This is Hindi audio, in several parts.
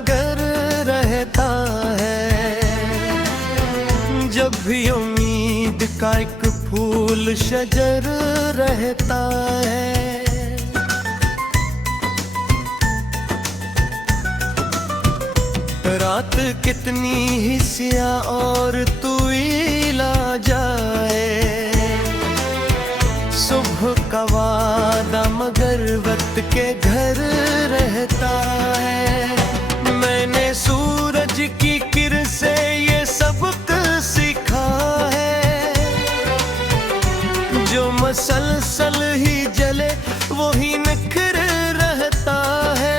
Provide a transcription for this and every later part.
नगर रहता है। जब भी उम्मीद का एक फूल शजर रहता है। रात कितनी ही स्याह और तुईला जाए, सुबह का वादा मगर वक्त के घर रहता है। मैंने सूरज की किरण से ये सबक सीखा है, जो मसलसल ही जले वही निखर रहता है।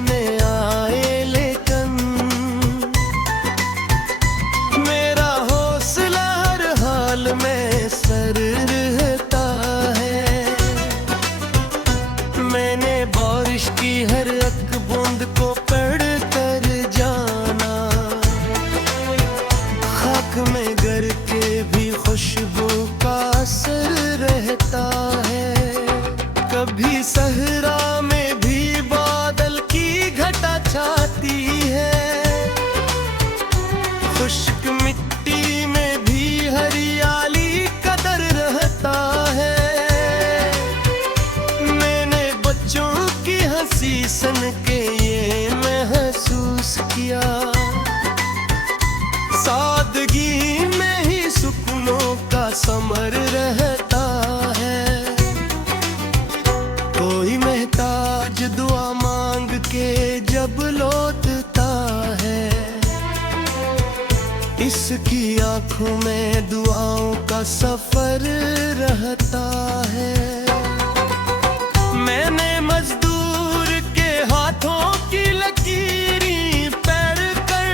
में आए लेकिन मेरा हौसला हर हाल में सर रहता है। मैंने बारिश की हर एक बूंद को पढ़ कर जाना, खाक में गर के भी खुशबू का असर रहता है। कभी सहरा में भी छाती है, खुश्क मिट्टी में भी हरियाली कदर रहता है। मैंने बच्चों की हंसी सन के ये महसूस किया, सादगी में ही सुकूनों का समर रहता है। कोई महताज दुआ मांग के जब लौटता है, इसकी आंखों में दुआओं का सफर रहता है। मैंने मजदूर के हाथों की लकीरें पढ़ कर,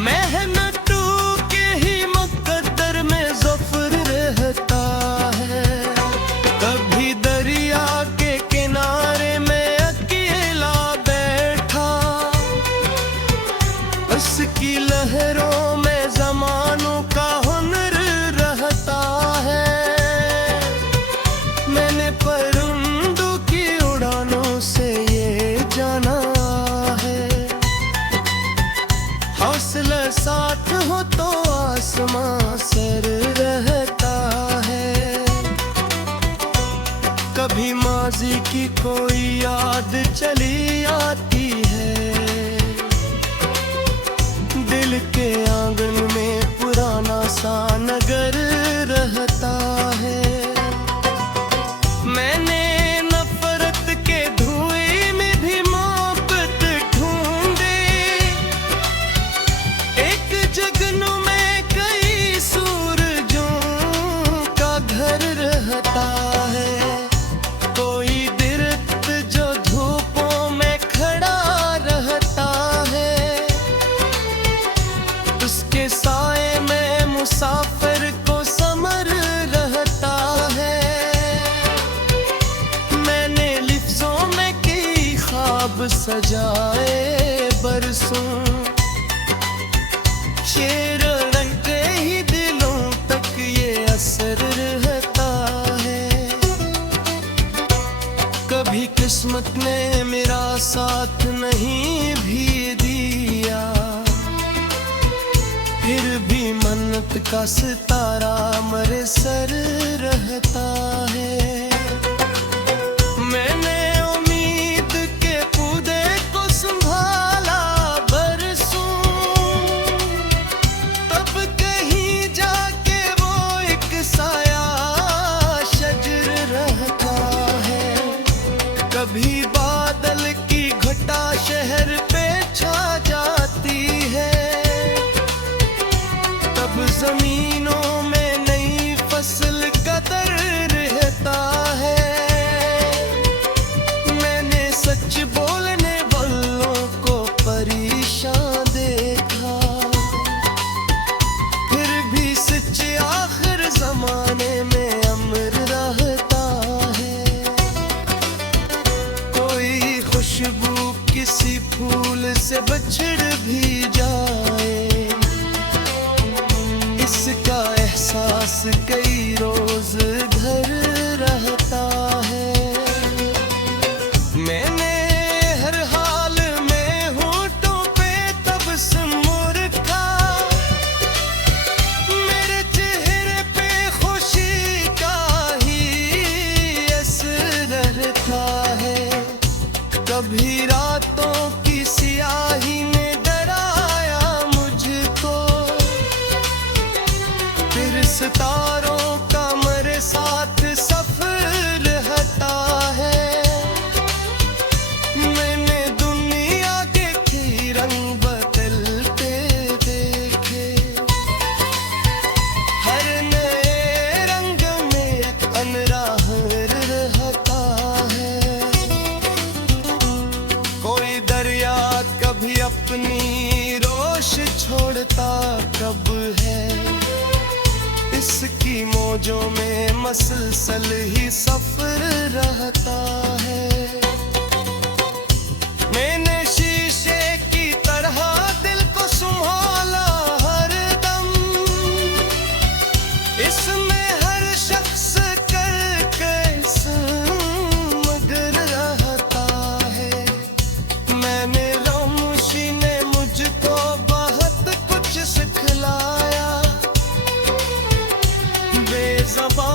मेहनतों के ही मुकद्दर में ज़फ़र रहता है। कभी दरिया के किनारे में की लहरों में ज़मानों का हुनर रहता है। मैंने परिंदों की उड़ानों से ये जाना है, हौसला साथ हो तो आसमां सर रहता है। कभी माज़ी की कोई याद चली आती है, दिल के आंगन में पुराना सा नगर रहता है। मैंने नफरत के धुएं में भी मोहब्बत ढूंढे, एक जगनू में कई सूरजों का घर रहता है। कोई दरख्त जो धूपों में खड़ा रहता है, उसके साए में मुसाफिर को समर रहता है। मैंने लिफ्ज़ों में कई ख्वाब सजाए बरसों, शेर रंगे ही दिलों तक ये असर रहता है। कभी किस्मत ने मेरा साथ नहीं भी दिया, फिर भी मन्नत का सितारा मेरे सर रहता है। मैंने उम्मीद के पौधे को संभाला बरसों, तब कहीं जाके वो एक साया शजर रहता है। कभी बादल की घटा शहर पे छा जाती है, तब जमीनों में नई फसल कदर रहता है। मैंने सच बोलने वालों को परेशान देखा, फिर भी सच्चे आखिर जमाने में अमर रहता है। कोई खुशबू किसी फूल से बछड़ भी जाए, इसका एहसास कई रोज घर रहता सितारों का मेरे साथ सफर रहता है। मैंने दुनिया के कई रंग बदलते देखे, हर नए रंग में एक अनराहर रहता है। कोई दरिया कभी अपनी रोश छोड़ता कब है, इसकी मौजों में मसलसल ही सफर रहता है। मैंने शीशे की तरह दिल को संभाला हर दम, इसमें हर शख्स करके मगर रहता है। मैंने खामोशी ने मुझको बहुत कुछ सिखलाया, बेज़बान